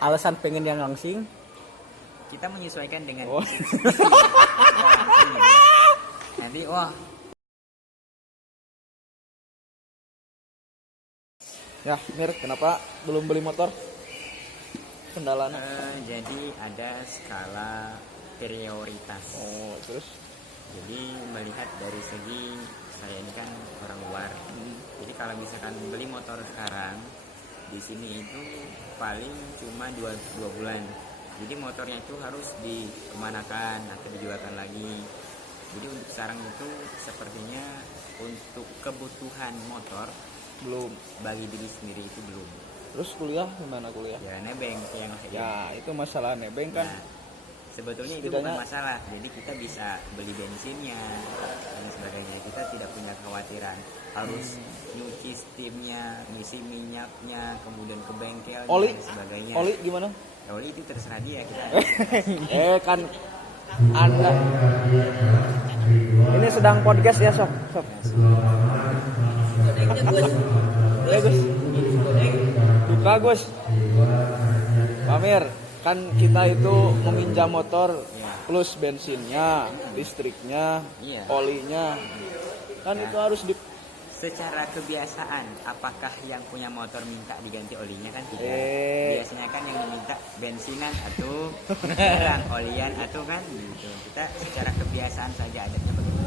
alasan pengen yang langsing? Kita menyesuaikan dengan Oh. nanti wah Ya, Mir, kenapa belum beli motor? Kendalanya. jadi ada skala prioritas. Oh, terus? Jadi melihat dari segi saya ini kan orang luar. Jadi kalau misalkan beli motor sekarang di sini itu paling cuma 2 bulan. Jadi motornya itu harus dikemanakan atau dijualkan lagi. Jadi untuk sekarang itu sepertinya untuk kebutuhan motor Belum. bagi diri sendiri itu belum. Terus kuliah gimana kuliah? Ya nebeng yang Ya, itu masalah nebeng kan. Nah, sebetulnya itu Setidaknya- bukan masalah. Jadi kita bisa beli bensinnya dan sebagainya. Kita tidak punya kekhawatiran harus nyuci steamnya, ngisi minyaknya, kemudian ke bengkel Oli? dan sebagainya. Oli gimana? Ya, oli itu terserah dia kita. Kan Anda ini sedang podcast ya, sob. Gus. Buka, Gus. Pamir, kan kita itu meminjam motor plus bensinnya, listriknya, Iya. olinya. Kan itu harus di Secara kebiasaan, apakah yang punya motor minta diganti olinya kan tidak? Biasanya kan yang diminta bensinan atau barang olian atau kan gitu. Kita secara kebiasaan saja adatnya begitu.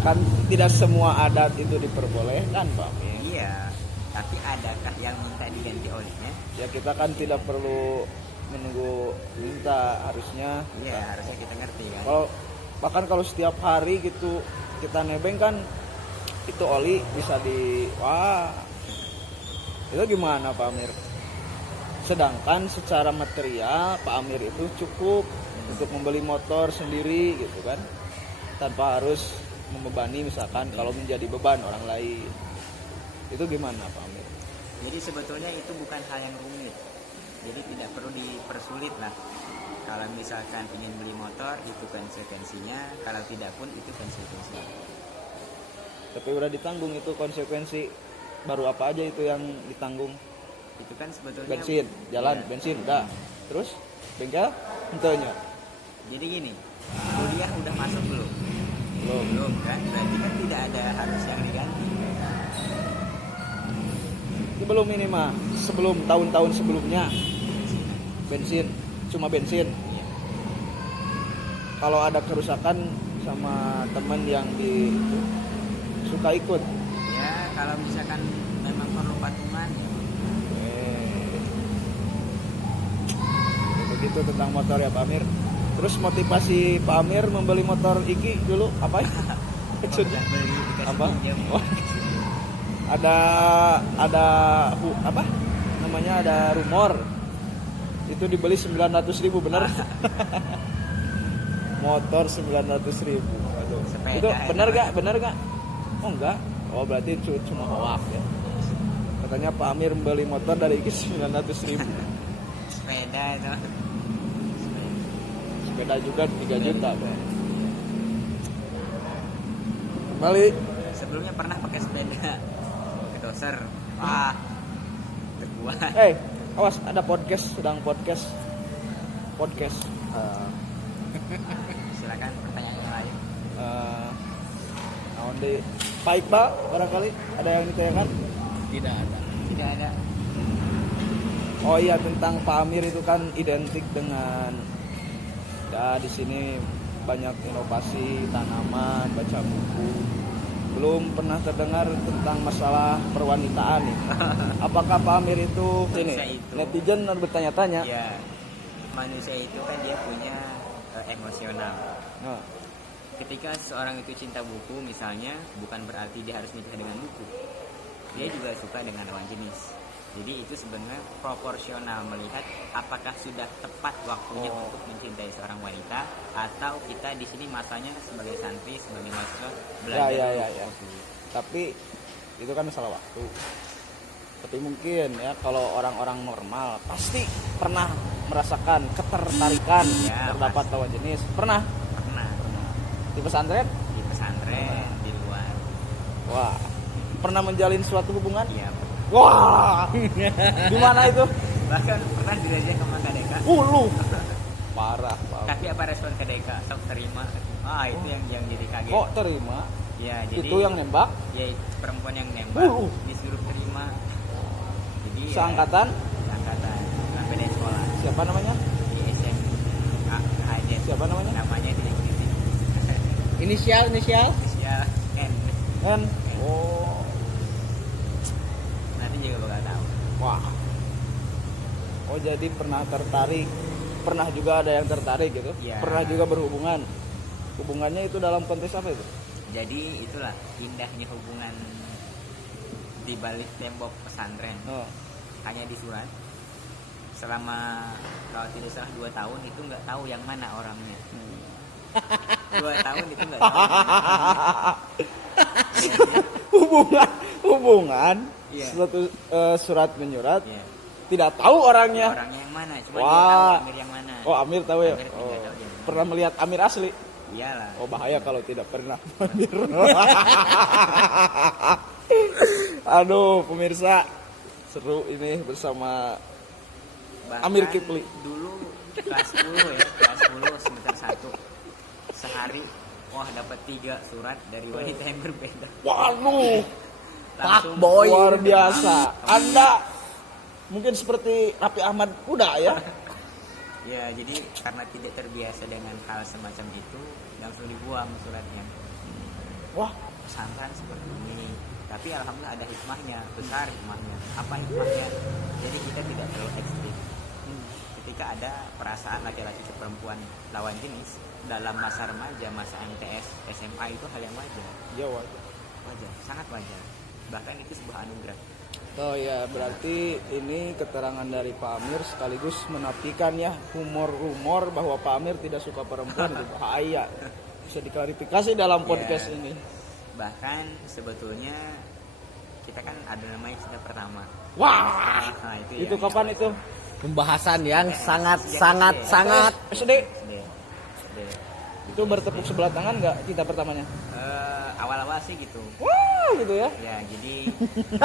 kan tidak semua adat itu diperbolehkan, Pamir. Iya, tapi adakah yang minta diganti olinya? Ya kita kan tidak perlu menunggu minta, harusnya Iya, harusnya kita ngerti kan. bahkan kalau setiap hari gitu kita nebeng kan itu oli bisa itu gimana Pak Amir? Sedangkan secara material Pak Amir itu cukup untuk membeli motor sendiri gitu kan, tanpa harus membebani misalkan kalau menjadi beban orang lain. Itu gimana Pak Amir? Jadi sebetulnya itu bukan hal yang rumit. Jadi tidak perlu dipersulit lah. Kalau misalkan ingin beli motor itu konsekuensinya, kalau tidak pun itu konsekuensinya. Tapi udah ditanggung itu konsekuensi. Baru apa aja itu yang ditanggung? Itu kan sebetulnya Bensin, jalan, Iya. bensin, udah. Terus bengkel, tentunya Jadi gini, kuliah udah masuk belum? belum. Belum kan? Berarti kan tidak ada harus yang diganti. Itu belum ini mah, sebelum tahun-tahun sebelumnya bensin, cuma bensin. Iya. Kalau ada kerusakan sama teman yang suka ikut. Ya kalau misalkan memang perlu patungan ya. Begitu tentang motor ya Pak Amir. Terus motivasi Pak Amir membeli motor Iki dulu apa ya? Maksudnya Beli dikasih apa? pinjam. Wah. Ada apa? Namanya ada rumor. Itu dibeli 900.000 bener? Motor 900.000. Aduh. Sepeda, Itu bener ya, gak? Bener gak? Oh enggak. Oh berarti cuma hoax ya. Katanya Pak Amir membeli motor dari Iki 900.000. Sepeda itu. Sepeda juga 3 juta Pak. Kembali. Sebelumnya pernah pakai sepeda ke doser. Wah, terbuat. Awas ada podcast, sedang podcast. Silakan pertanyaan yang lain. Naon deui? Pak Iqbal barangkali ada yang ditanyakan? Tidak ada. Oh iya, tentang Pak Amir itu kan identik dengan ya di sini banyak inovasi tanaman, baca buku. Belum pernah terdengar tentang masalah perwanitaan nih. Apakah Pak Amir itu Manusia ini itu. netizen bertanya-tanya? Ya, manusia itu kan dia punya emosional. Nah, Ketika seorang itu cinta buku misalnya, bukan berarti dia harus nikah dengan buku. Dia juga suka dengan lawan jenis. Jadi itu sebenarnya proporsional melihat apakah sudah tepat waktunya untuk mencintai seorang wanita, atau kita di sini masanya sebagai santri, sebagai mahasiswa belajar. Ya. Tapi itu kan masalah waktu. Tapi mungkin ya kalau orang-orang normal pasti pernah merasakan ketertarikan Ya, terdapat pasti. lawan jenis. Pernah Pernah di pesantren? di pesantren, di luar. Wah, pernah menjalin suatu hubungan? Iya. Wah, di mana itu? Bahkan pernah dirajak sama KDK. Lu parah. Tapi apa respon KDK? Sok terima. Itu yang jadi kaget. Kok terima? Ya, jadi Itu yang nembak? Ya, perempuan yang nembak disuruh terima. Jadi Seangkatan? Seangkatan. Sampai dari sekolah. Siapa namanya? Di SMA aja. Siapa namanya? Namanya tidak kritik. Inisial? Inisial N. N. Oh. Nanti juga bakal tahu. Wah. Oh, jadi pernah tertarik. Pernah juga ada yang tertarik gitu? Ya. Pernah juga berhubungan. Hubungannya itu dalam konteks apa itu? Jadi itulah indahnya hubungan di balik tembok pesantren. Oh. Hanya di surat. Selama kalau tidak salah 2 tahun itu nggak tahu yang mana orangnya. 2 tahun itu nggak tahu. hubungan Iya. suatu surat menyurat Iya. tidak tahu orangnya. Orangnya yang mana? Cuma Wah. dia tahu Amir yang mana. Oh, Amir tahu ya. Amir tidak Oh. tahu dia mana. Pernah melihat Amir asli? Iyalah. Oh, bahaya kalau tidak pernah Amir. Aduh, pemirsa, seru ini bersama Bahkan Amir Kipli. Dulu kelas 10 ya, kelas 10 semester 1. Sehari dapat 3 surat dari wanita yang berbeda. Waduh, Langsung luar biasa. Anda mungkin seperti Raffi Ahmad kuda ya. Ya, jadi karena tidak terbiasa dengan hal semacam itu, langsung dibuang suratnya. Wah, Pesantren seperti ini. Tapi alhamdulillah ada hikmahnya, besar hikmahnya. Apa hikmahnya? Jadi kita tidak terlalu ekstrim. Ketika ada perasaan laki-laki ke perempuan lawan jenis dalam masa remaja, masa MTS, SMA itu hal yang wajar. ya wajar. Wajar, sangat wajar. Bahkan itu sebuah anugerah. Oh ya, berarti ini keterangan dari Pak Amir sekaligus menafikan ya rumor-rumor bahwa Pak Amir tidak suka perempuan itu bahaya. Bisa diklarifikasi dalam podcast ini. Bahkan sebetulnya kita kan ada namanya cinta pertama. Wah, Nah, itu yang kapan itu? Pembahasan yang Ya, sangat sejak sangat SD. sangat SD. SD. Itu bertepuk sebelah tangan nggak cinta pertamanya? Awal-awal sih gitu. Wah, gitu ya. Ya, jadi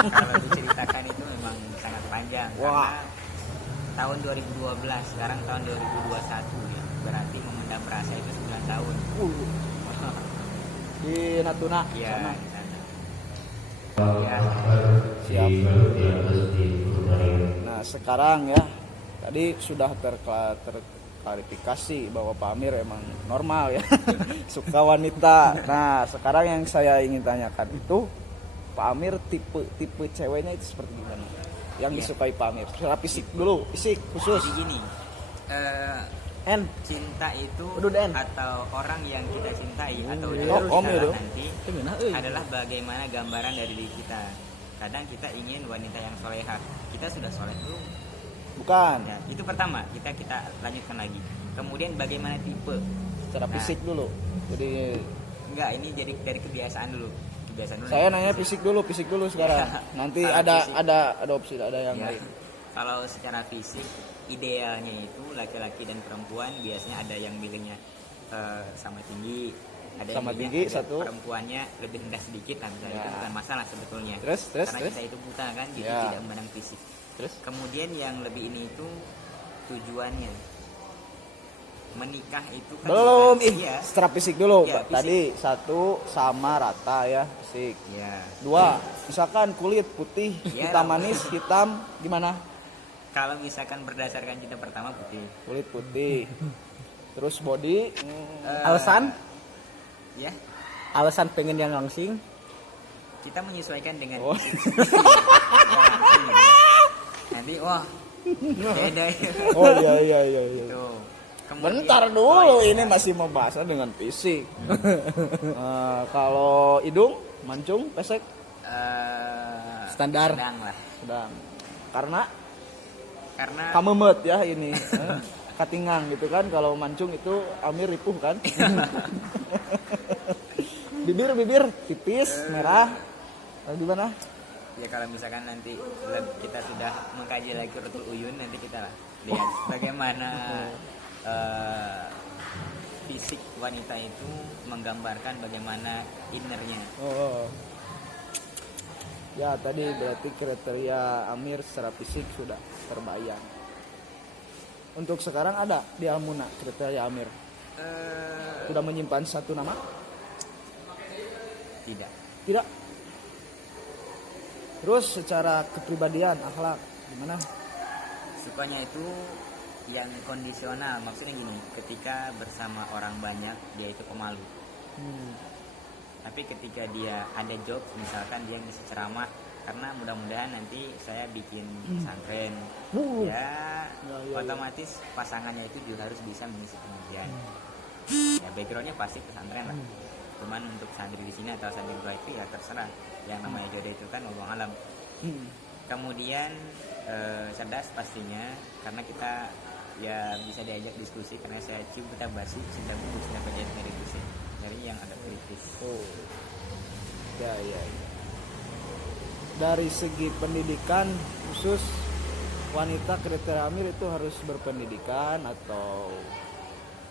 kalau diceritakan itu memang sangat panjang. Wah. Karena tahun 2012, sekarang tahun 2021 ya. Berarti memendam rasa itu 9 tahun. Di Natuna Iya, sana. di sana. Ya, Siap. Nah, sekarang ya tadi sudah terklarifikasi bahwa Pak Amir emang normal ya. Suka wanita. Nah, sekarang yang saya ingin tanyakan itu Pak Amir tipe ceweknya itu seperti gimana? Yang Iya. disukai Pak Amir. Secara fisik dulu, fisik khusus. jadi gini. N Cinta itu Aduh, Den. atau orang yang kita cintai atau iya. jodoh Oh, Om, kita ya, dong. nanti adalah bagaimana gambaran dari diri kita. Kadang kita ingin wanita yang solehah. Kita sudah soleh belum? Bukan. Ya, itu pertama. Kita lanjutkan lagi. Kemudian bagaimana tipe? Secara fisik dulu. Jadi Enggak, ini jadi dari kebiasaan dulu. Kebiasaan dulu. saya nanya fisik dulu sekarang. Nanti Kalau ada fisik. ada opsi, ada yang Ya, lain. kalau secara fisik idealnya itu laki-laki dan perempuan biasanya ada yang milihnya sama tinggi, ada Sama yang tinggi, milihnya satu. perempuannya lebih rendah sedikit, nah misalnya Ya. itu bukan masalah sebetulnya. Terus, Karena terus. kita itu buta kan, jadi Ya. tidak memandang fisik. Terus Kemudian yang lebih ini itu tujuannya menikah itu kan belum bukan- iya, secara fisik dulu. Iya, Pak. Tadi satu sama rata ya fisik. ya. Dua, misalkan kulit putih, Iya, hitam dong. manis, hitam gimana? Kalau misalkan berdasarkan cinta pertama putih. Kulit putih. Terus body, alasan Ya, alasan pengen yang langsing kita menyesuaikan dengan Oh. nanti beda ya. oh iya. Tuh. Kemudian- Bentar dulu, Oh, iya. ini masih membahas dengan fisik. Kalau hidung, mancung, pesek, Standar. sedang lah. sedang. Karena Karena kamemet ya ini. Katingang gitu kan, kalau mancung itu Amir ripuh kan. bibir tipis, merah. Gimana? ya kalau misalkan nanti kita sudah mengkaji lagi Rutul Uyun, nanti kita lihat bagaimana fisik wanita itu menggambarkan bagaimana innernya. Oh. Ya tadi berarti kriteria Amir secara fisik sudah terbayang. Untuk sekarang ada di Almuna kriteria Amir. Sudah menyimpan satu nama? Tidak. Tidak. Terus secara kepribadian, akhlak gimana? Sukanya itu yang kondisional, maksudnya gini, ketika bersama orang banyak dia itu pemalu. Tapi ketika dia ada jokes, misalkan dia ngisi ceramah, karena mudah-mudahan nanti saya bikin pesantren, ya otomatis pasangannya itu juga harus bisa mengisi pengajian. Ya backgroundnya pasti pesantren lah. Cuman untuk santri di sini atau santri luar itu ya terserah. Yang namanya jodoh itu kan wallahu alam. Kemudian cerdas pastinya, karena kita ya bisa diajak diskusi, karena saya cium kita basi sedang buku sedang kajian diskusi dari yang agak kritis. Oh, ya. Dari segi pendidikan khusus wanita kriteria Amir itu harus berpendidikan atau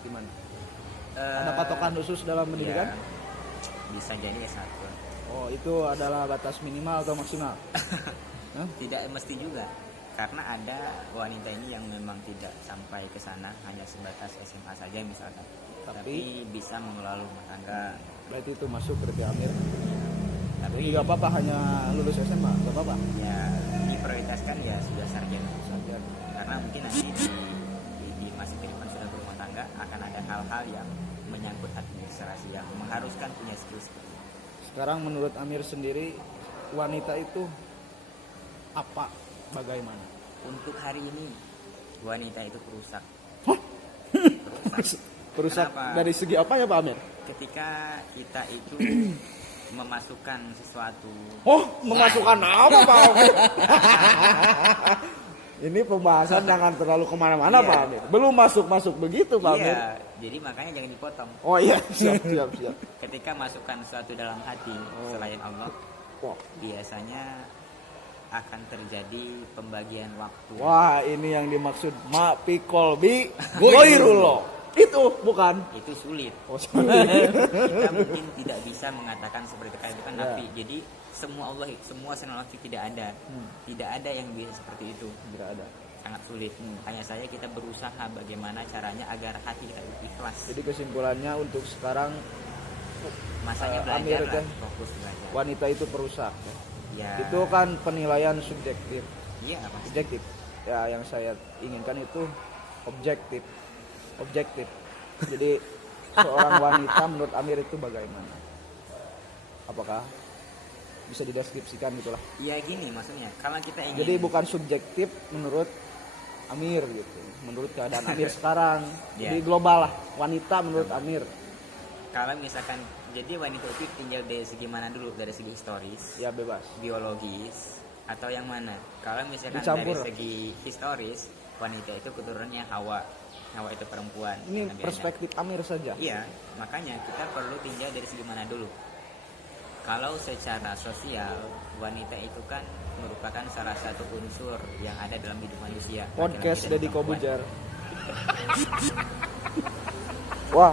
gimana? Ada patokan khusus dalam pendidikan? Ya, bisa jadi S1. Oh, itu adalah batas minimal atau maksimal? Tidak mesti juga, karena ada wanita ini yang memang tidak sampai ke sana, hanya sebatas SMA saja misalkan, tapi bisa mengelola rumah tangga. Berarti itu masuk kriteria Amir. Tapi Jadi gak apa-apa hanya lulus SMA, gak apa-apa. ya diprioritaskan ya sudah sarjana, karena mungkin nanti di masa ke depan sudah berumah tangga akan ada hal-hal yang menyangkut administrasi yang mengharuskan punya skill seperti itu. Sekarang menurut Amir sendiri, wanita itu apa, bagaimana? Untuk hari ini wanita itu perusak. Perusak Kenapa? dari segi apa ya Pak Amir? Ketika kita itu memasukkan sesuatu. Memasukkan apa Pak Amir? Ini pembahasan jangan terlalu kemana-mana Iya. Pak Amir. Belum masuk begitu Pak Amir. Iya, jadi makanya jangan dipotong. Oh iya, siap. Ketika masukkan sesuatu dalam hati selain Allah, Wah. biasanya akan terjadi pembagian waktu. Wah, ini yang dimaksud ma pikol bi goirullah. Itu bukan. Itu sulit. Oh, Kita mungkin tidak bisa mengatakan seperti itu kan Ya. nafi. Jadi semua senal Allah tidak ada. Tidak ada yang bisa seperti itu. Tidak ada. Sangat sulit. Hanya saja kita berusaha bagaimana caranya agar hati kita ikhlas. Jadi kesimpulannya untuk sekarang Masanya Amir belajar lah, teh, fokus belajar. wanita itu perusak. Ya. Itu kan penilaian subjektif. Iya pasti. Subjektif. Ya, yang saya inginkan itu objektif. Jadi seorang wanita menurut Amir itu bagaimana? Apakah bisa dideskripsikan gitulah? Iya gini maksudnya. Kalau kita ingin. Jadi bukan subjektif menurut Amir gitu. Menurut keadaan Amir sekarang. Ya. Jadi global lah, wanita menurut Amir. Kalau misalkan jadi wanita itu tinggal dari segi mana dulu? Dari segi historis, Ya bebas. biologis, atau yang mana? Kalau misalkan Dicampur. dari segi historis, wanita itu keturunannya Hawa. Hawa itu perempuan. Ini Nabi Adam. perspektif Amir saja. Iya, makanya kita perlu tinjau dari segi mana dulu. Kalau secara sosial, wanita itu kan merupakan salah satu unsur yang ada dalam hidup manusia. Podcast Laki-laki dan Deddy perempuan. Kobujar. Wah,